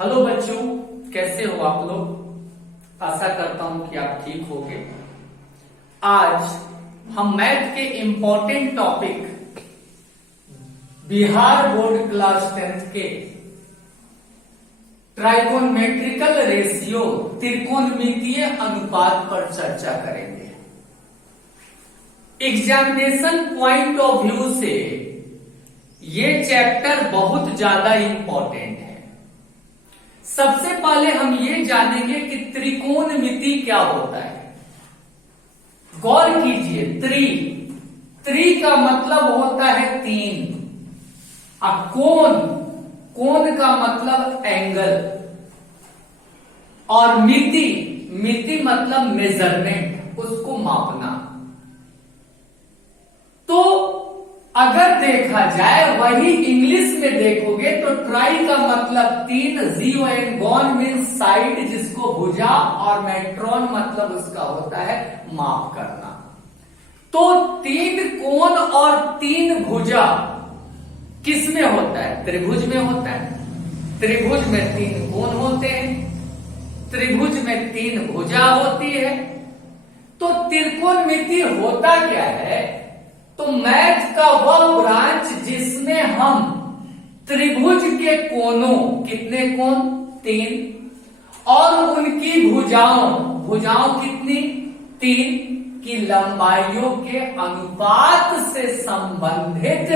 Hello बच्चों, कैसे हो आप लोग। आशा करता हूं कि आप ठीक होंगे। आज हम मैथ के important topic Bihar board class 10th के ट्राइगोनमेट्रिकल रेशियो त्रिकोणमितीय अनुपात पर चर्चा करेंगे। एग्जामिनेशन पॉइंट ऑफ व्यू से ये चैप्टर बहुत ज्यादा इंपॉर्टेंट है। सबसे पहले हम ये जानेंगे कि त्रिकोणमिति क्या होता है। गौर कीजिए, त्रि का मतलब होता है तीन, अब कोण का मतलब एंगल, और मिति मतलब मेजरमेंट, उसको मापना। तो अगर देखा जाए वही इंग्लिश में देखोगे तो ट्राई का मतलब तीन, जीओएन गॉन मीन्स साइड जिसको भुजा, और मेट्रॉन मतलब उसका होता है माप करना। तो तीन कोण और तीन भुजा किस में होता है? त्रिभुज में होता है। त्रिभुज में तीन कोण होते हैं, त्रिभुज में तीन भुजा होती है। तो त्रिकोणमिति होता क्या है? तो मैथ का वह ब्रांच जिसमें हम त्रिभुज के कोणों, कितने कोण? तीन, और उनकी भुजाओं कितनी? तीन की लंबाइयों के अनुपात से संबंधित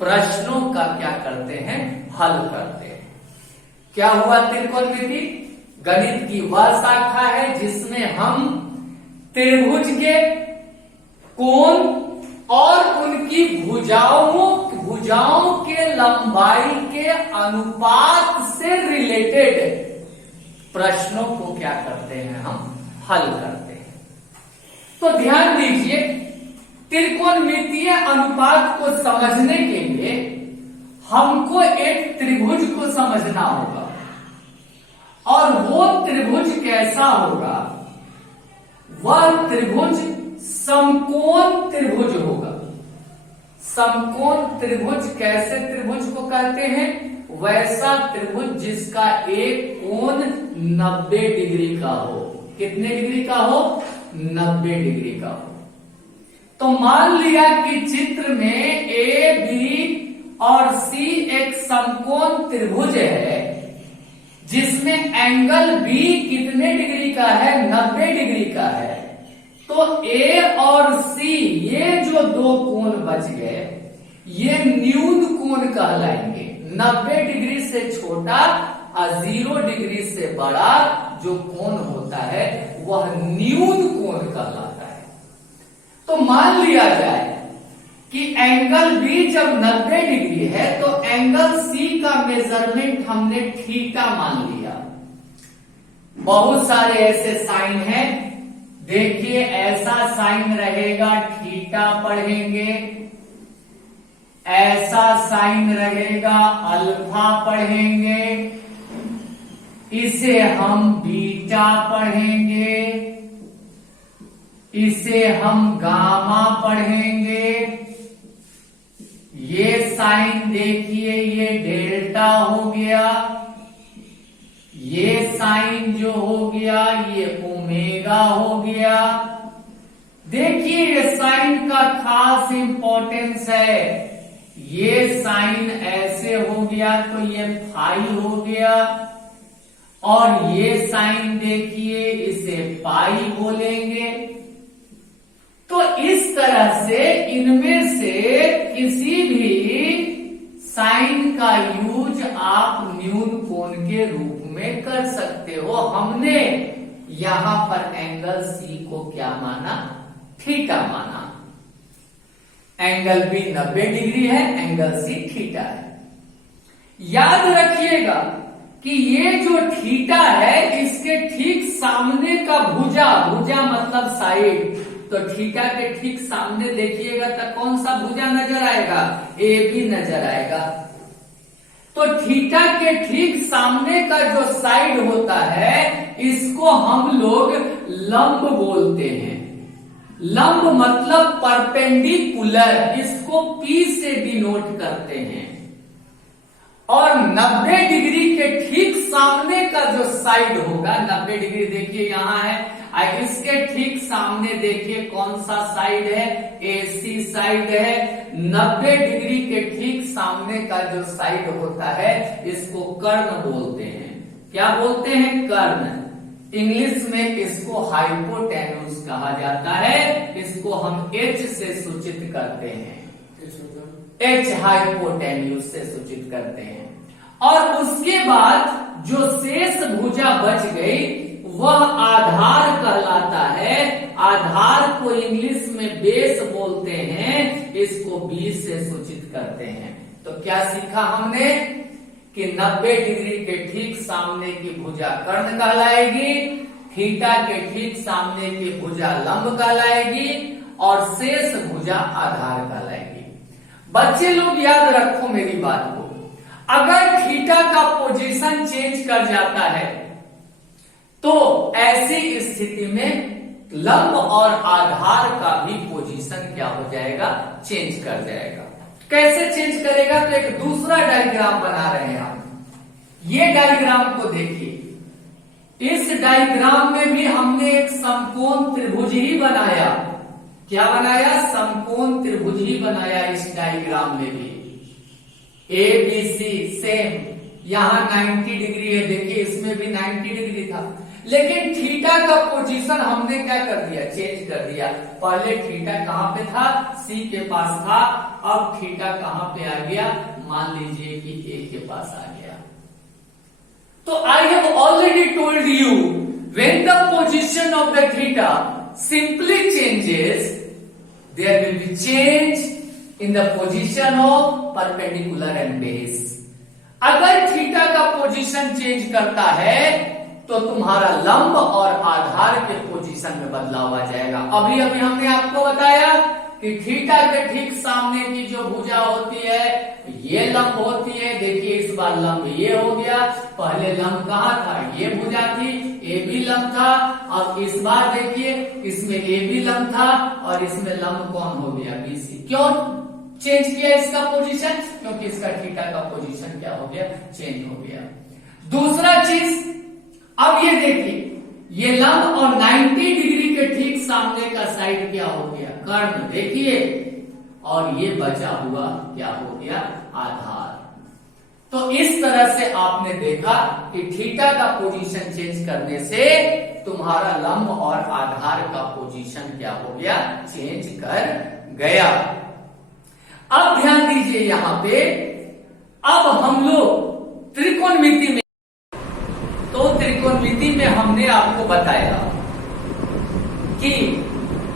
प्रश्नों का क्या करते हैं? हल करते हैं। क्या हुआ? त्रिकोणमिति गणित की वह शाखा है जिसमें हम त्रिभुज के कोण और उनकी भुजाओं के लंबाई के अनुपात से रिलेटेड प्रश्नों को क्या करते हैं? हम हल करते हैं। तो ध्यान दीजिए, त्रिकोणमितीय अनुपात को समझने के लिए हमको एक त्रिभुज को समझना होगा, और वो त्रिभुज कैसा होगा? वह त्रिभुज समकोण त्रिभुज होगा। समकोण त्रिभुज कैसे त्रिभुज को कहते हैं? वैसा त्रिभुज जिसका एक कोण 90 डिग्री का हो। कितने डिग्री का हो? 90 डिग्री का हो। तो मान लिया कि चित्र में ए, बी और सी एक समकोण त्रिभुज है जिसमें एंगल बी कितने डिग्री का है? 90 डिग्री का है। तो ए और सी ये जो दो कोण बच गए, ये न्यून कोण कहलाएंगे। 90 डिग्री से छोटा और 0 डिग्री से बड़ा जो कोण होता है वह न्यून कोण कहलाता है। तो मान लिया जाए कि एंगल बी जब 90 डिग्री है तो एंगल सी का मेजरमेंट हमने थीटा मान लिया। बहुत सारे ऐसे साइन हैं, देखिए ऐसा साइन रहेगा थीटा पढ़ेंगे, ऐसा साइन रहेगा अल्फा पढ़ेंगे, इसे हम बीटा पढ़ेंगे, इसे हम गामा पढ़ेंगे। ये साइन देखिए, ये डेल्टा हो गया, ये साइन जो हो गया ये ओमेगा हो गया। देखिए ये साइन का खास इंपॉर्टेंस है। ये साइन ऐसे हो गया तो ये फाई हो गया, और ये साइन देखिए इसे पाई बोलेंगे। तो इस तरह से इनमें से किसी भी साइन का यूज आप न्यून कोण के रूप में कर सकते हो। हमने यहां पर एंगल सी को क्या माना? थीटा माना। एंगल बी 90 डिग्री है, एंगल सी थीटा है। याद रखिएगा कि ये जो थीटा है इसके ठीक सामने का भुजा मतलब साइड, तो थीटा के ठीक सामने देखिएगा तो कौन सा भुजा नजर आएगा? ए बी नजर आएगा। तो थीटा के ठीक सामने का जो साइड होता है इसको हम लोग लंब बोलते हैं। लंब मतलब परपेंडिकुलर, इसको P से डिनोट करते हैं। और 90 डिग्री के ठीक साइड होगा 90 डिग्री, देखिए यहाँ है, इसके ठीक सामने देखिए कौन सा साइड है, AC साइड है। 90 डिग्री के ठीक सामने का जो साइड होता है इसको कर्ण बोलते हैं। क्या बोलते हैं? कर्ण। इंग्लिश में इसको हाइपोटेन्यूज कहा जाता है। इसको हम H से सूचित करते हैं, H हाइपोटेन्यूज से सूचित करते हैं। और उसके बाद जो शेष भुजा बच गई वह आधार कहलाता है। आधार को इंग्लिश में बेस बोलते हैं, इसको B से सूचित करते हैं। तो क्या सीखा हमने कि 90 डिग्री के ठीक सामने की भुजा कर्ण कहलाएगी, थीटा के ठीक सामने की भुजा लंब कहलाएगी और शेष भुजा आधार कहलाएगी। बच्चे लोग याद रखो मेरी बात को, अगर थीटा का पोजीशन चेंज कर जाता है तो ऐसी स्थिति में लंब और आधार का भी पोजीशन क्या हो जाएगा? चेंज कर जाएगा। कैसे चेंज करेगा? तो एक दूसरा डायग्राम बना रहे हैं हम। ये डायग्राम को देखिए। इस डायग्राम में भी हमने एक समकोण त्रिभुज ही बनाया। क्या बनाया? समकोण त्रिभुज ही बनाया। इस डायग्राम में भी ABC सेम, यहां 90 डिग्री है, देखिए इसमें भी 90 डिग्री था, लेकिन थीटा का पोजीशन हमने क्या कर दिया? चेंज कर दिया। पहले थीटा कहां पे था? C के पास था, अब थीटा कहां पे आ गया? मान लीजिए कि A के पास आ गया। तो I have already told you when the position of the theta simply changes there will be change in the position of perpendicular and base. अगर थीटा का पोजीशन चेंज करता है तो तुम्हारा लंब और आधार के पोजीशन में बदलाव आ जाएगा। अभी अभी हमने आपको बताया कि थीटा के ठीक सामने की जो भुजा होती है ये लंब होती है। देखिए इस बार लंब ये हो गया, पहले लंब कहाँ था? ये भुजा थी, AB लंब था। अब इस बार देखिए इसमें AB लंब था और इसमें लंब कौन हो गया? BC। क्यों चेंज किया इसका पोजीशन? क्योंकि इसका थीटा का पोजीशन क्या हो गया? चेंज हो गया। दूसरा चीज, अब ये देखिए ये लंब और 90 डिग्री के ठीक सामने का साइड क्या हो गया? कर्ण। देखिए, और ये बचा हुआ क्या हो गया? आधार। तो इस तरह से आपने देखा कि थीटा का पोजीशन चेंज करने से तुम्हारा लंब और आधार का पोजीशन क्या हो गया? चेंज कर गया। अब ध्यान दीजिए यहां पे, अब हम लोग त्रिकोणमिति में, तो त्रिकोणमिति में हमने आपको बताया कि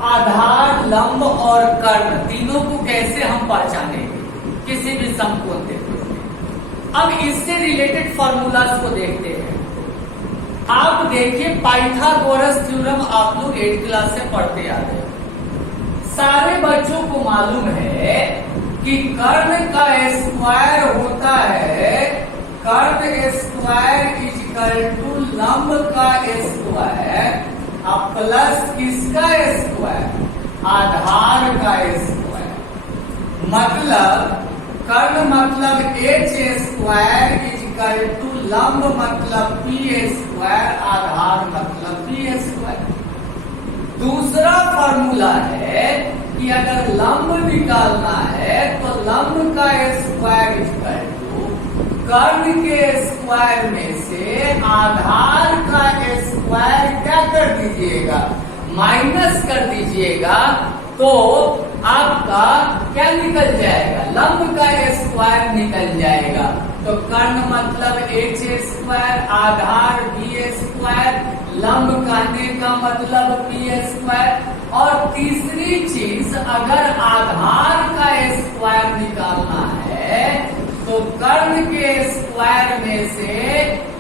आधार, लंब और कर्ण तीनों को कैसे हम पहचानेंगे किसी भी समकोण त्रिभुज में। अब इससे रिलेटेड फॉर्मूलाज को देखते हैं। आप देखिए पाइथागोरस थ्योरम आप लोग 8th क्लास से पढ़ते आ रहे हो। सारे बच्चों को मालूम है कि कर्ण का स्क्वायर होता है, कर्ण स्क्वायर इक्वल टू लंब का स्क्वायर अब प्लस किसका स्क्वायर? आधार का स्क्वायर। मतलब कर्ण मतलब H स्क्वायर इक्वल टू लंब मतलब P स्क्वायर, आधार मतलब P स्क्वायर। दूसरा फॉर्मूला है कि अगर लंब निकालना है तो लंब का स्क्वायर इक्वल टू कर्ण के स्क्वायर में से आधार का स्क्वायर क्या कर दीजिएगा? माइनस कर दीजिएगा, तो आपका क्या निकल जाएगा? लंब का स्क्वायर निकल जाएगा। तो कर्ण मतलब H स्क्वायर, आधार B स्क्वायर, लंब कहने का मतलब P स्क्वायर। और तीसरी चीज, अगर आधार का स्क्वायर निकालना है तो कर्ण के स्क्वायर में से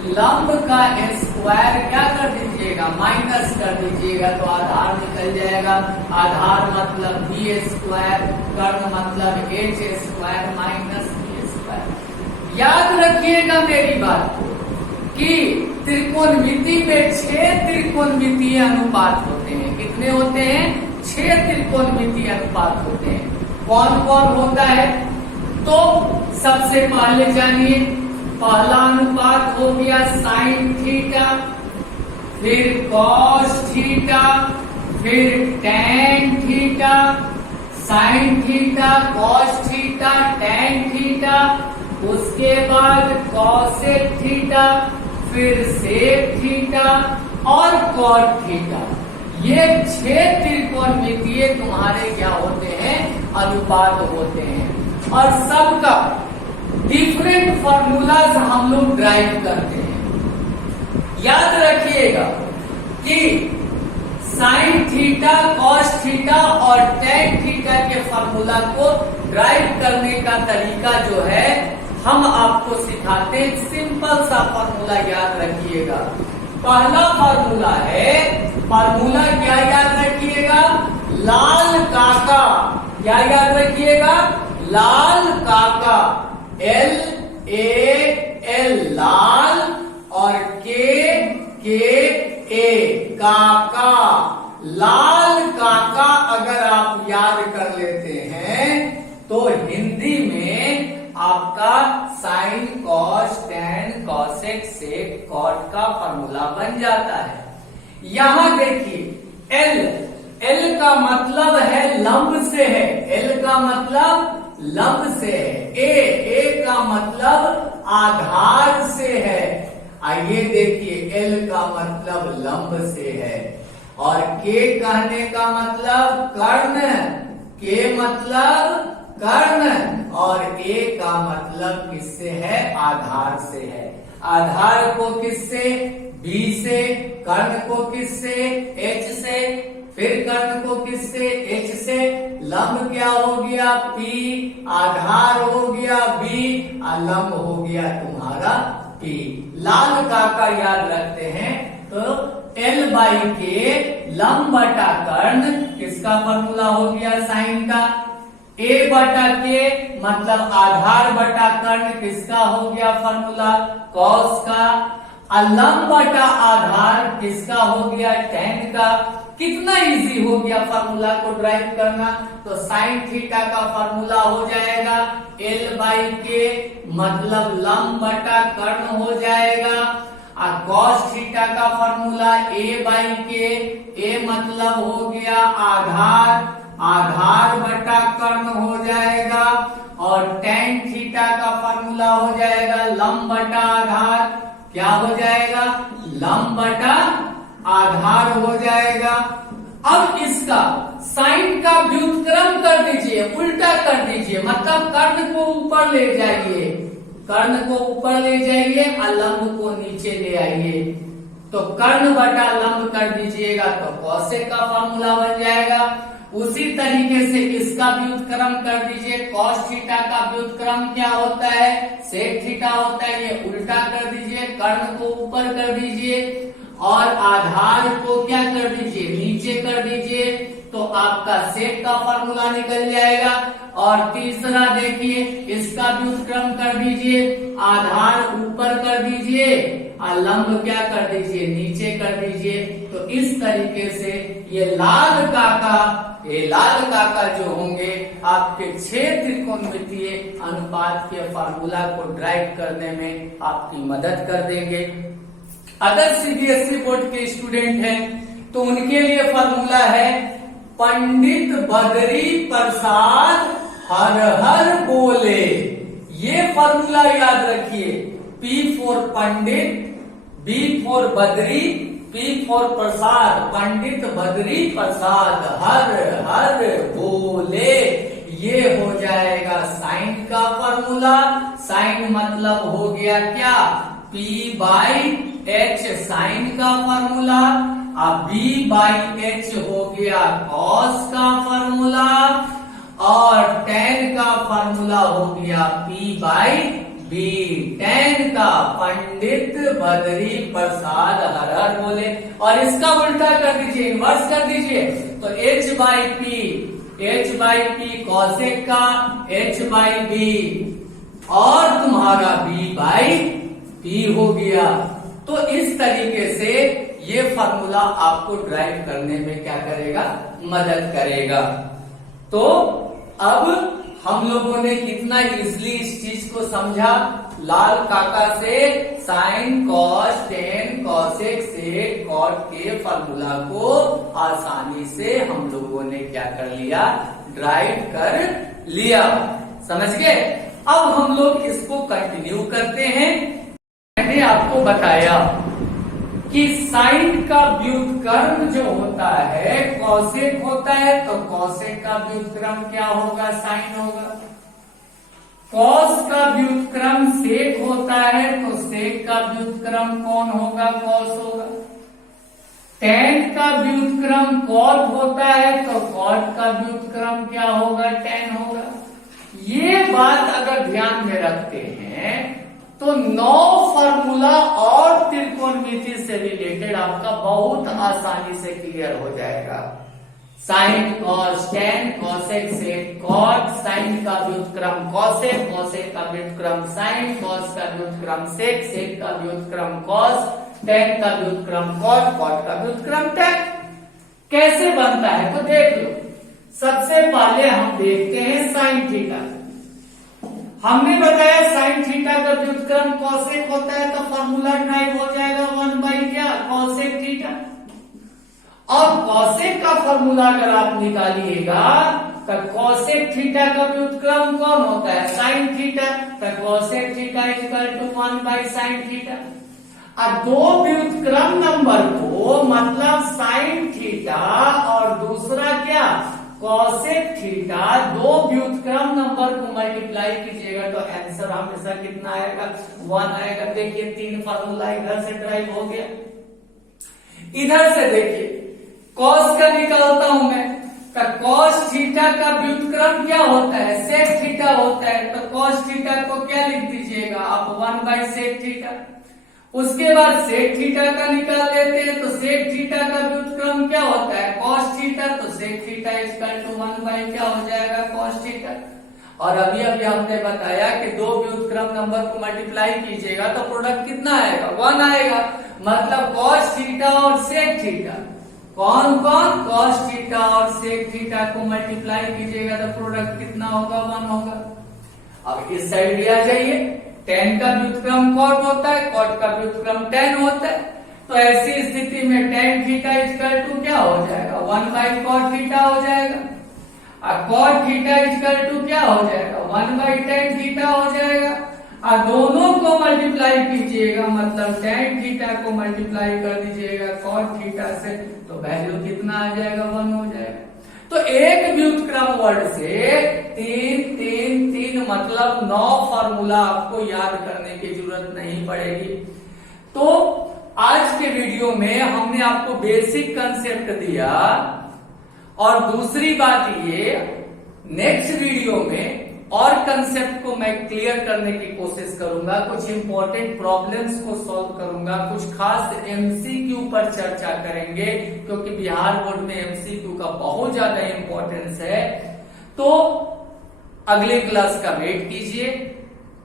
लंब का स्क्वायर क्या कर दीजिएगा? माइनस कर दीजिएगा, तो आधार निकल जाएगा। आधार मतलब B स्क्वायर, कर्ण मतलब H square minus B square. याद रखिएगा मेरी बात को कि त्रिकोणमिति में 6 त्रिकोणमितीय अनुपात होते हैं। कितने होते हैं? 6 त्रिकोणमितीय अनुपात होते हैं। कौन कौन होता है? तो सबसे पहले जानिए, पहला अनुपात हो गया साइन थीटा। फिर कॉस थीटा, फिर tan theta, sine theta, cos theta, tan theta, उसके बाद कॉसेक थीटा, फिर सेक थीटा और कॉट थीटा। ये 6 त्रिकोणमितीय तुम्हारे क्या होते हैं, अनुपात होते हैं। और सबका डिफरेंट फॉर्मूलाज हम लोग ड्राइव करते हैं। याद रखिएगा कि साइन थीटा, कॉस थीटा और टेन थीटा के फॉर्मूला को ड्राइव करने का तरीका जो है हम आपको सिखाते हैं। सिंपल सा फॉर्मूला याद रखिएगा। पहला फॉर्मूला है, फॉर्मूला क्या याद रखिएगा, लाल काका। क्या याद रखिएगा, लाल काका, LAL लाल और KKA काका। लाल काका अगर आप याद कर लेते हैं तो हिंदी में आपका sign, cos, tan, cosec, sec, cot का फॉर्मूला बन जाता है। यहां देखिए L का मतलब है लंब से है, L का मतलब लंब से है। A का मतलब आधार से है। आइए देखिए, L का मतलब लंब से है और K कहने का मतलब कर्ण, K मतलब कर्ण और A का मतलब किससे है, आधार से है। आधार को किससे, B से, कर्ण को किससे, H से, फिर कर्ण को किससे, H से। लंब क्या हो गया, P, आधार हो गया B और लंब हो गया तुम्हारा P। लाल काका याद रखते हैं तो L/K लंब बटा कर्ण किसका फॉर्मूला हो गया, साइन का। A/K मतलब आधार बटा कर्ण किसका हो गया फॉर्मूला, कॉस का। लंब बटा आधार किसका हो गया, टेन का। कितना इजी हो गया फॉर्मूला को ड्राइव करना। तो साइन थीटा का फॉर्मूला हो जाएगा L/K मतलब लंब बटा कर्ण हो जाएगा। और कॉस थीटा का फॉर्मूला A/K, A मतलब हो गया आधार, आधार बटा कर्ण हो जाएगा। और टेन थीटा का फॉर्मूला हो जाएगा लंब बटा आधार, क्या हो जाएगा, लंब बटा आधार हो जाएगा। अब इसका साइन का व्युत्क्रम कर दीजिए, उल्टा कर दीजिए, मतलब कर्ण को ऊपर ले जाइए, कर्ण को ऊपर ले जाइए और लंब को नीचे ले आइए। तो कर्ण बटा लंब कर दीजिएगा तो कॉसेक का फॉर्मूला बन जाएगा। उसी तरीके से इसका व्युत्क्रम कर दीजिए। कॉस थीटा का व्युत्क्रम क्या होता है, सेक थीटा होता है, ये उल्टा कर दीजिए, कर्ण को ऊपर कर दीजिए और आधार को क्या कर दीजिए, नीचे कर दीजिए। तो आपका सेक का फॉर्मूला निकल जाएगा। और तीसरा देखिए, इसका व्युत्क्रम कर दीजिए, आधार ऊपर कर दीजिए और लंब क्या कर दीजिए, नीचे कर दीजिए। तो इस तरीके से ये लाल काका जो होंगे आपके 6 त्रिकोणमितीय अनुपात के फॉर्मूला को ड्राइव करने में आपकी मदद कर देंगे। अगर CBSE बोर्ड के स्टूडेंट हैं तो उनके लिए फॉर्मूला है पंडित बद्री प्रसाद हर हर बोले। ये फॉर्मूला याद रखिए, P for Pandit, B for Badri, P for Prasad, Pandit Badri Prasad हर हर बोले। ये हो जाएगा साइन का फॉर्मूला। साइन मतलब हो गया क्या, P/H साइन का फॉर्मूला। अब B/H हो गया कॉस का फॉर्मूला और टेन का फॉर्मूला हो गया P/B। टेन का पंडित बद्री प्रसाद हर हर बोले। और इसका उल्टा कर दीजिए, इन्वर्स कर दीजिए। तो H/P कॉसेक का, H/B और तुम्हारा B/P हो गया। तो इस तरीके से ये फॉर्मूला आपको ड्राइव करने में क्या करेगा, मदद करेगा। तो अब हम लोगों ने कितना इजली इस चीज को समझा लाल काका से sine cos tan cosec sec cot के फॉर्मूला को आसानी से हम लोगों ने क्या कर लिया, ड्राइव कर लिया। समझ गए। अब हम लोग इसको कंटिन्यू करते हैं। मैंने आपको बताया कि साइन का व्युत्क्रम जो होता है कॉसेक होता है, तो कॉसेक का व्युत्क्रम क्या होगा, साइन होगा। कॉस का व्युत्क्रम सेक होता है, तो सेक का व्युत्क्रम कौन होगा, कॉस होगा। टेन का व्युत्क्रम कॉट होता है, तो कॉट का व्युत्क्रम क्या होगा, टेन होगा। ये बात अगर ध्यान में रखते हैं तो 9 फॉर्मूला और त्रिकोणमिति से रिलेटेड आपका बहुत आसानी से क्लियर हो जाएगा। Sine cos tan cosec sec cot, sine का व्युत्क्रम कॉसेक, कॉसेक का व्युत्क्रम साइन, कॉस का व्युत्क्रम सेक, सेक का व्युत्क्रम कॉस, टेन का व्युत्क्रम कॉट, कॉट का व्युत्क्रम टेन। कैसे बनता है तो देख लो। सबसे पहले हम देखते हैं साइन थीटा। हमने बताया साइन थीटा का व्युत्क्रम कॉसेक होता है, तो फॉर्मूला ड्राइव हो जाएगा 1 बाई क्या, कॉसेक थीटा। और कॉसेक का फॉर्मूला अगर आप निकालिएगा तो कॉसेक थीटा का व्युत्क्रम कौन होता है, साइन थीटा। तो cosec theta equal to 1 by sine theta. अब दो व्युत्क्रम नंबर को मतलब साइन थीटा और दूसरा क्या, कॉसेक थीटा, दो व्युत्क्रम नंबर को मल्टीप्लाई कीजिएगा तो आंसर हमेशा कितना आएगा, 1 आएगा। देखिए 3 फार्मूला इधर से ड्राइव हो गया। इधर से देखिए कॉस का निकालता हूं मैं, तो कॉस थीटा का व्युत्क्रम क्या होता है, सेक थीटा होता है। तो कॉस थीटा को क्या लिख दीजिएगा आप, 1 बाई सेक थीटा। उसके बाद सेक थीटा का निकाल लेते हैं, तो सेक थीटा का व्युत्क्रम क्या होता है, कॉस थीटा। तो sec theta equal to 1 by क्या हो जाएगा, कॉस थीटा। और अभी अभी हमने बताया कि दो व्युत्क्रम नंबर को मल्टीप्लाई कीजिएगा तो प्रोडक्ट कितना आएगा, 1 आएगा। मतलब कॉस थीटा और सेक थीटा, कौन कौन, कॉस थीटा और सेक थीटा को मल्टीप्लाई कीजिएगा तो प्रोडक्ट कितना होगा, 1 होगा। अब इस साइड भी आ जाइए। टेन का व्युत्क्रम कॉट होता है, कॉट का व्युत्क्रम टेन होता है। तो ऐसी स्थिति में टेन थीटा इक्वल टू क्या हो जाएगा, 1 बाई कॉट थीटा हो जाएगा। और कॉट थीटा इक्वल टू क्या हो जाएगा, 1 बाई टेन थीटा हो जाएगा। और दोनों को मल्टीप्लाई कीजिएगा, मतलब टेन थीटा को मल्टीप्लाई कर दीजिएगा कॉट थीटा से, तो वैल्यू कितना आ जाएगा, 1 हो जाएगा। तो एक व्युत्क्रम वर्ड से 3 3 3 मतलब 9 फॉर्मूला आपको याद करने की जरूरत नहीं पड़ेगी। तो आज के वीडियो में हमने आपको बेसिक कंसेप्ट दिया, और दूसरी बात ये, नेक्स्ट वीडियो में और कंसेप्ट को मैं क्लियर करने की कोशिश करूंगा, कुछ इंपॉर्टेंट प्रॉब्लम्स को सॉल्व करूंगा, कुछ खास एमसीक्यू पर चर्चा करेंगे, क्योंकि बिहार बोर्ड में एमसीक्यू का बहुत ज्यादा इंपॉर्टेंस है। तो अगले क्लास का वेट कीजिए।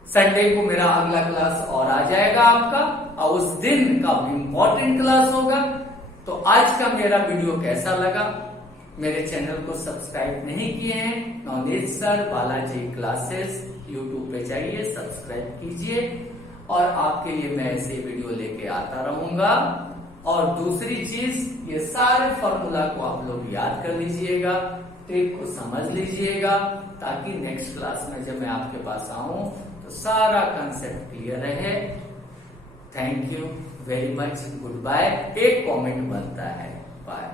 संडे को मेरा अगला क्लास और आ जाएगा आपका, और उस दिन का इंपॉर्टेंट क्लास होगा। तो आज का मेरा वीडियो कैसा लगा, मेरे चैनल को सब्सक्राइब नहीं किए हैं, knowledge sir Balaji classes YouTube पे जाइए, सब्सक्राइब कीजिए, और आपके लिए मैं ऐसे वीडियो लेके आता रहूंगा। और दूसरी चीज, ये सारे फॉर्मूला को आप लोग याद कर लीजिएगा, ट्रिक को समझ लीजिएगा, ताकि नेक्स्ट क्लास में जब मैं आपके पास आऊं तो सारा कंसेप्ट क्लियर रहे। Thank you very much, good bye. एक कमेंट बनता है, बाय।